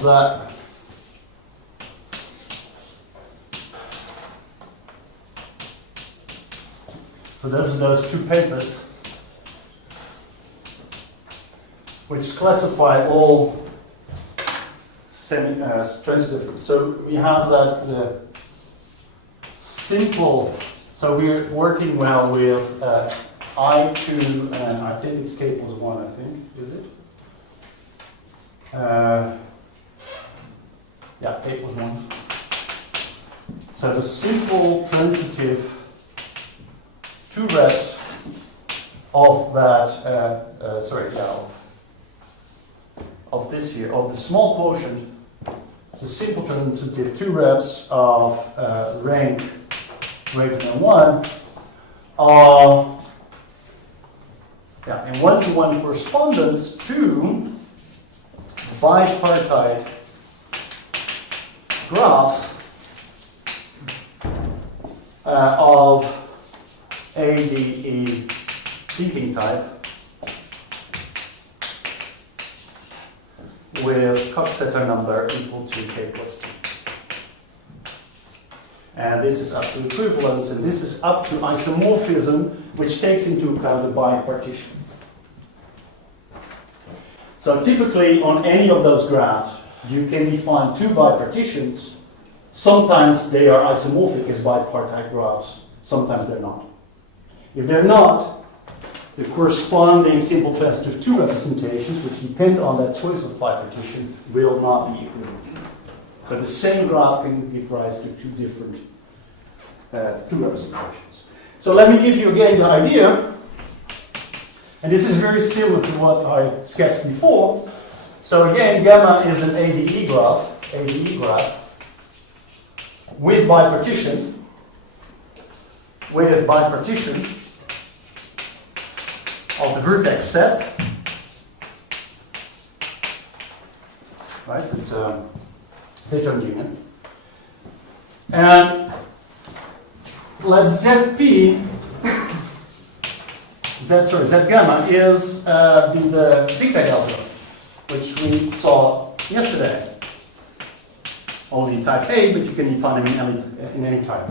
That so those are those two papers which classify all transitive. So we have that the simple. So we're working well with I2, and I think it's K plus 1. I think, is it? Yeah, K plus 1. So the simple transitive 2 reps of that, of this here, of the small quotient, the simple transitive 2 reps of rank greater than 1 are in one-to-one correspondence to bipartite graphs of ADE peaking type with Coxeter number equal to K plus 2. And this is up to equivalence, and this is up to isomorphism, which takes into account the bipartition. So typically on any of those graphs, you can define two bipartitions. Sometimes they are isomorphic as bipartite graphs, sometimes they're not. If they're not, the corresponding simple transitive 2 representations, which depend on that choice of bipartition, will not be equivalent. So the same graph can give rise to two different two representations. So let me give you again the idea. And this is very similar to what I sketched before. So again, gamma is an ADE graph with bipartition, of the vertex set. Right, so it's heterogeneous. And let Z gamma is the zigzag algebra, which we saw yesterday. Only in type A, but you can define them in any type.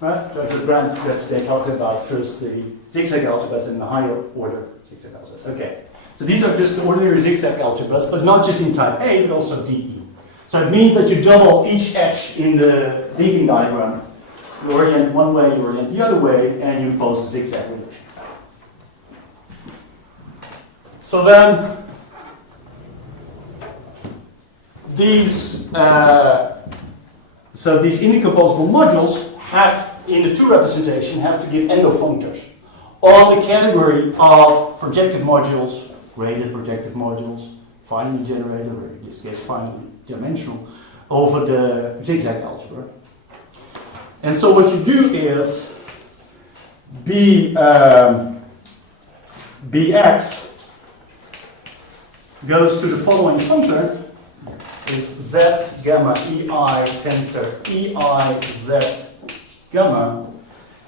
Right? Judge Grant yesterday talked about first the zigzag algebras and the higher order zigzag algebras. Okay, so these are just the ordinary zigzag algebras, but not just in type A, but also DE. So it means that you double each edge in the linking diagram. You orient one way, you orient the other way, and you impose a zigzag relation. So then, these indecomposable modules have, in the 2 representation, have to give endofunctors on the category of projective modules, graded projective modules, finally generated, or in this case finally dimensional, over the zigzag algebra. And so what you do is Bx goes to the following functor. It's Z gamma EI tensor EI Z gamma,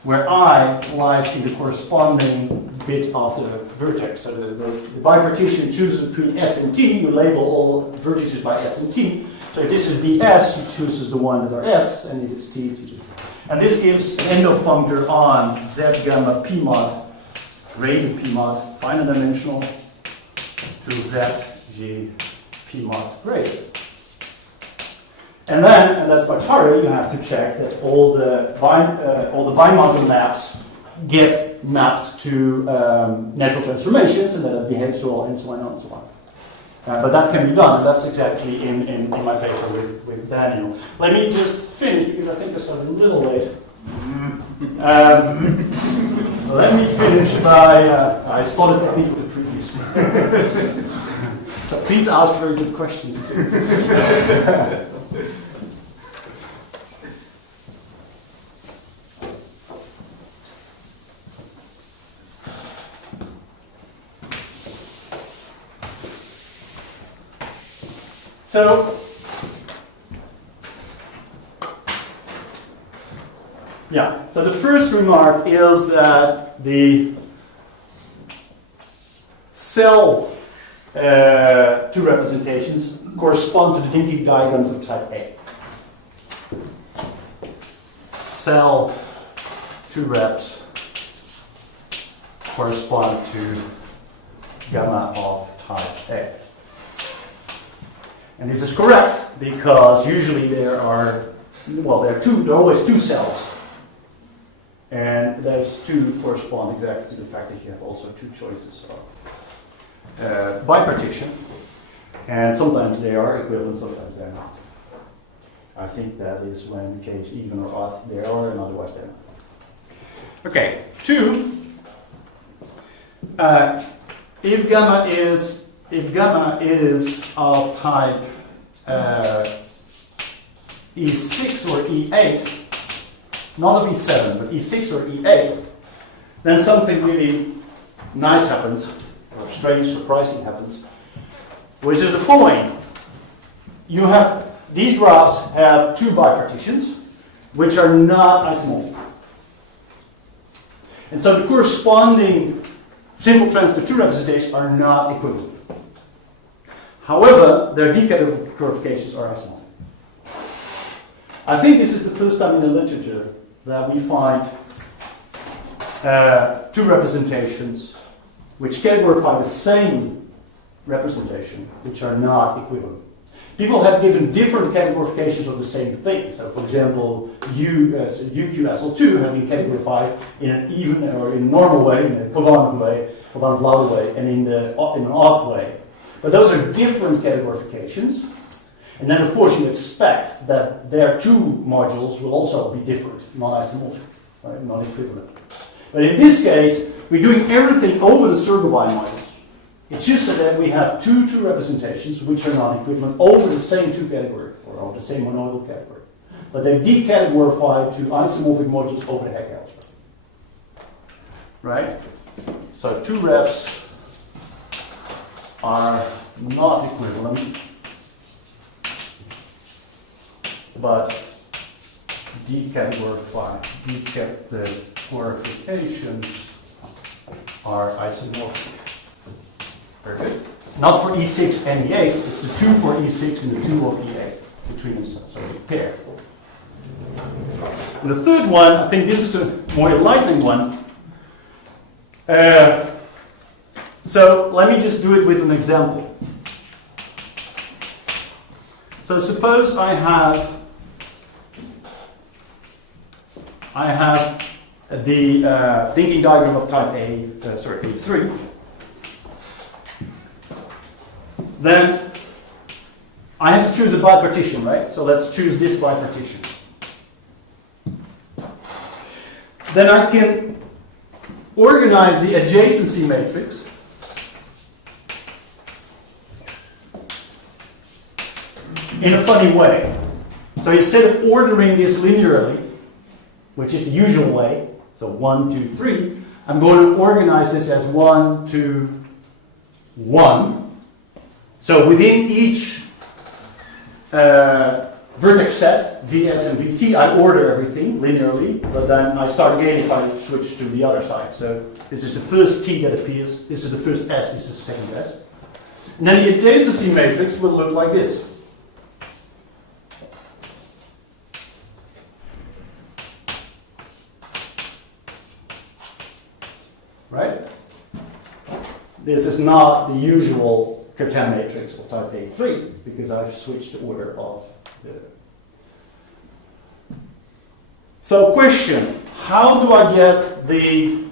where I lies in the corresponding bit of the vertex. So the bipartition chooses between S and T. You label all vertices by S and T. So if this is BS, you chooses the one that are S, and if it's T, you choose. And this gives an endofunctor on Z gamma P mod, graded P mod, finite dimensional, to Z G P mod graded. And then, and that's much harder, you have to check that all the bimodule maps get mapped to natural transformations, and that it behaves well, and so on and so on. But that can be done, and that's exactly in my paper with Daniel. Let me just finish, because I think I started a little late. Let me finish by, I saw the technique of the previous. So please ask very good questions too. So, yeah, so the first remark is that the cell 2 representations correspond to the linking diagrams of type A. Cell 2 reps correspond to gamma of type A. And this is correct because usually there are always two cells. And those two correspond exactly to the fact that you have also two choices of bipartition. And sometimes they are equivalent, sometimes they're not. I think that is when the case even or odd they are, and otherwise they're not. Okay, 2. If gamma is of type E6 or E8, not of E7, but E6 or E8, then something really nice happens, or strange, surprising happens, which is the following. These graphs have two bipartitions, which are not isomorphic. And so the corresponding simple transitive 2 representations are not equivalent. However, their decategorifications are isomorphic. I think this is the first time in the literature that we find 2 representations which categorify the same representation, which are not equivalent. People have given different categorifications of the same thing. So, for example, UQSL2 have been categorified in an even or in a normal way, in a covariant way, covariant way, and in an odd way. But those are different categorifications. And then, of course, you expect that their two modules will also be different, non-isomorphic, right? Non-equivalent. But in this case, we're doing everything over the Soergel bimodules. It's just that we have two representations which are not equivalent over the same two category, or over the same monoidal category. But they decategorify to isomorphic modules over the Hecke algebra. Right? So two reps are not equivalent, but decategorifications are isomorphic. Very good. Not for E6 and E8, it's the 2 for E6 and the 2 of E8 between themselves, so they pair. And the third one, I think this is the more enlightening one. So let me just do it with an example. So suppose I have the thinking diagram of type A3. Then I have to choose a bipartition, right? So let's choose this bipartition. Then I can organize the adjacency matrix in a funny way. So instead of ordering this linearly, which is the usual way, so 1, 2, 3, I'm going to organize this as 1, 2, 1. So within each vertex set, Vs and Vt, I order everything linearly, but then I start again if I switch to the other side. So this is the first T that appears, this is the first S, this is the second S. And then the adjacency matrix will look like this. Right? This is not the usual Cartan matrix of type A3 because I've switched the order of the. So, question: how do I get the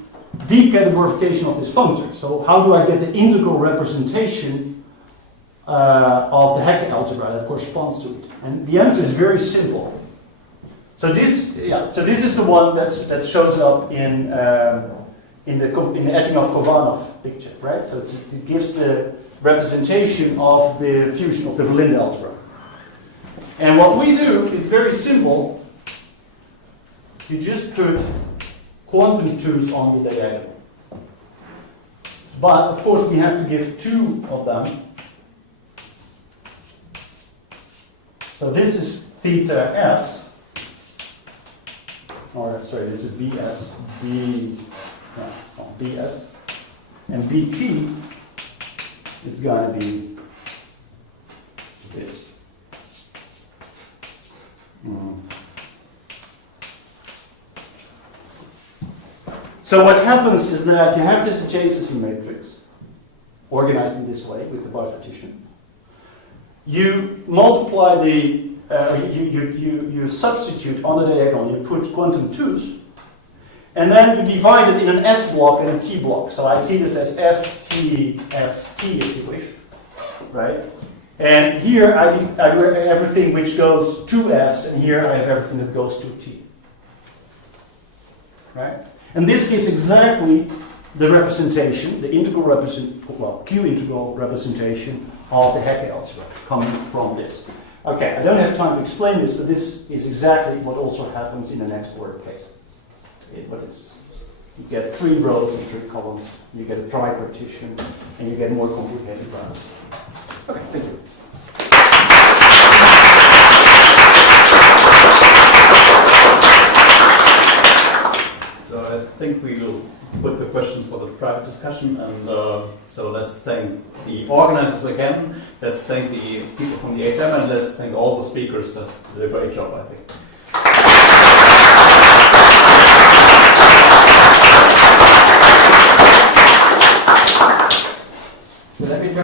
decategorification of this functor? So, how do I get the integral representation of the Hecke algebra that corresponds to it? And the answer is very simple. So this is the one that shows up in the Ettinghoff-Kovanov picture, right? So it gives the representation of the fusion of the Verlinde algebra. And what we do is very simple. You just put quantum 2's on the diagonal. But of course we have to give two of them. So this is theta s, or sorry, this is bs, bs, and bt is going to be this. So what happens is that you have this adjacency matrix organized in this way with the bipartition. You multiply the, you substitute on the diagonal, you put quantum 2's, and then you divide it in an S block and a T block. So I see this as ST, ST if you wish, right? And here I have everything which goes to S, and here I have everything that goes to T, right? And this gives exactly the representation, the integral Q integral representation of the Hecke algebra coming from this. Okay, I don't have time to explain this, but this is exactly what also happens in the next order case. But you get 3 rows and 3 columns, you get a tripartition, and you get more complicated graphs. Okay, thank you. So I think we will put the questions for the private discussion, and so let's thank the organizers again, let's thank the people from the HM, and let's thank all the speakers that did a great job, I think. So let me